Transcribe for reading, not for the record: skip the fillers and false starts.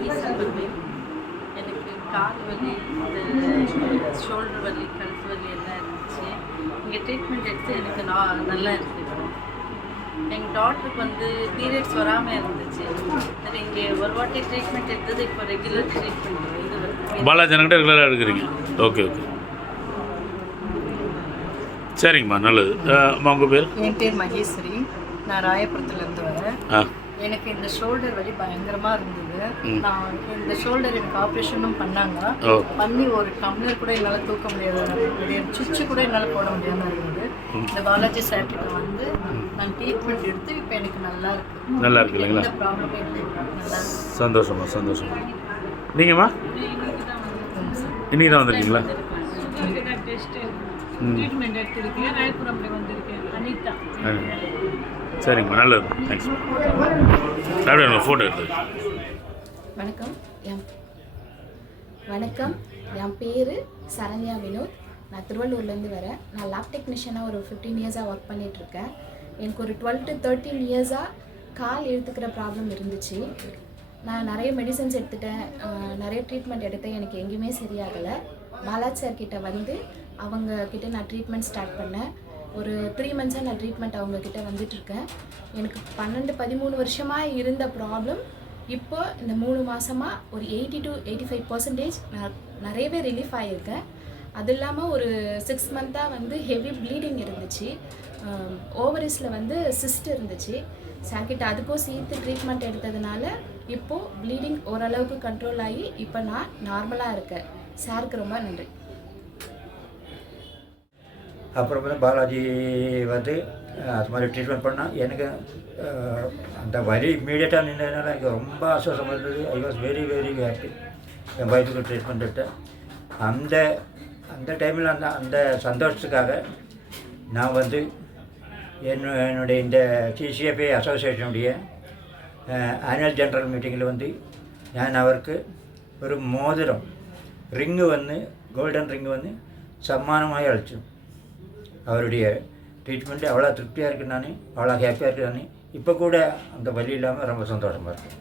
Reason வந்து எனக்கு கால் வலி, இந்த ஷோல்டர் வலி, கழுத்து வலி எல்லாம் இருந்துச்சு. இங்கே ட்ரீட்மெண்ட் எடுத்து எனக்கு நல்லா இருக்குது. எங்கள் டாக்டருக்கு வந்து பீரியட்ஸ் வராமல் இருந்துச்சு. சரி, இங்கே ஒரு வாட்டி ட்ரீட்மெண்ட் எடுத்தது, இப்போ ரெகுலர் ட்ரீட்மெண்ட் இது வருது. பாலாஜி என்கிட்ட ரெகுலராக எடுக்கிறீங்க? ஓகே ஓகே, சரிங்கம்மா, நல்லது. அம்மா உங்கள் பேர்? என் பேர் மகேஸ்வரி. நான் ராயபுரத்துலேருந்து வரேன். எனக்கு இந்த ஷோல்டர் வலி பயங்கரமாக இருந்தது. நான் இந்த ஷோல்டர் எனக்கு ஆப்ரேஷனும் பண்ணாங்க. பண்ணி ஒரு டம்ளர் கூட என்னால் தூக்க முடியாது, சுவிட்சு கூட என்னால் போட முடியாமல் இருந்தது. இந்த பாலாஜி சார்கிட்ட வந்து நான் ட்ரீட்மெண்ட் எடுத்து இப்போ எனக்கு நல்லா இருக்கு. நல்லா இருக்கு இல்லைங்களா? எந்த ப்ராப்ளமே இல்லை, நல்லா இருக்கு. சந்தோஷமா, சந்தோஷமா. நீங்கம்மா இன்னைக்கு தான் வந்திருக்கீங்களா? ட்ரீட்மெண்ட் எடுத்துருக்கேன். ராயபுரம்ல வந்திருக்கேன். அனிதா. சரிங்கம்மா, நல்லது, தேங்க்ஸ். அப்படியே ஃபோட்டோ எடுத்து. வணக்கம், என் பேர் சரண்யா வினோத். நான் திருவள்ளூர்லேருந்து வரேன். நான் லேப் டெக்னீஷியனாக ஒரு 15 இயர்ஸாக ஒர்க் பண்ணிகிட்ருக்கேன். எனக்கு ஒரு 12 to 13 இயர்ஸாக கால் இழுத்துக்கிற ப்ராப்ளம் இருந்துச்சு. நான் நிறைய மெடிசன்ஸ் எடுத்துட்டேன், நிறைய ட்ரீட்மெண்ட் எடுத்தேன், எனக்கு எங்கேயுமே சரியாகலை. பாலாஜி சார் கிட்டே வந்து அவங்கக்கிட்ட நான் ட்ரீட்மெண்ட் ஸ்டார்ட் பண்ணேன். ஒரு 3 மந்த்ஸாக நான் ட்ரீட்மெண்ட் அவங்கக்கிட்ட வந்துட்டுருக்கேன். எனக்கு 12-13 வருஷமாக இருந்த ப்ராப்ளம் இப்போ இந்த 3 மாதமாக ஒரு 80 to 85% நான் நிறையவே ரிலீஃப் ஆகியிருக்கேன். அது இல்லாமல் ஒரு 6 மந்த்தாக வந்து ஹெவி ப்ளீடிங் இருந்துச்சு. ஓவரிஸில் வந்து சிஸ்ட் இருந்துச்சு. சார்கிட்ட அதுக்கும் சேர்த்து ட்ரீட்மெண்ட் எடுத்ததுனால இப்போது ப்ளீடிங் ஓரளவுக்கு கண்ட்ரோல் ஆகி இப்போ நான் நார்மலாக இருக்கேன். சாருக்கு ரொம்ப நன்றி. அப்புறம் வந்து பாலாஜி வந்து அது மாதிரி ட்ரீட்மெண்ட் பண்ணால் எனக்கு அந்த வலி இம்மீடியட்டாக நின்றதுனால எனக்கு ரொம்ப ஆசுவாசமாக இருந்தது. I was very very happy. என் வயதுக்கு ட்ரீட்மெண்ட் எடுத்தேன். அந்த டைமில் அந்த சந்தோஷத்துக்காக நான் வந்து என்னுடைய இந்த சிசிஎஃப்ஐ அசோசியேஷனுடைய ஆனுவல் ஜெனரல் மீட்டிங்கில் வந்து நான் அவருக்கு ஒரு மோதிரம் ரிங்கு வந்து கோல்டன் ரிங்கு வந்து சம்மானமாக அளித்தோம். அவருடைய ட்ரீட்மெண்ட்டு அவ்வளோ திருப்தியாக இருக்குது, நான் அவ்வளோ ஹாப்பியாக இருக்குது. நான் இப்போ கூட அந்த வலி இல்லாமல் ரொம்ப சந்தோஷமாக இருக்கேன்.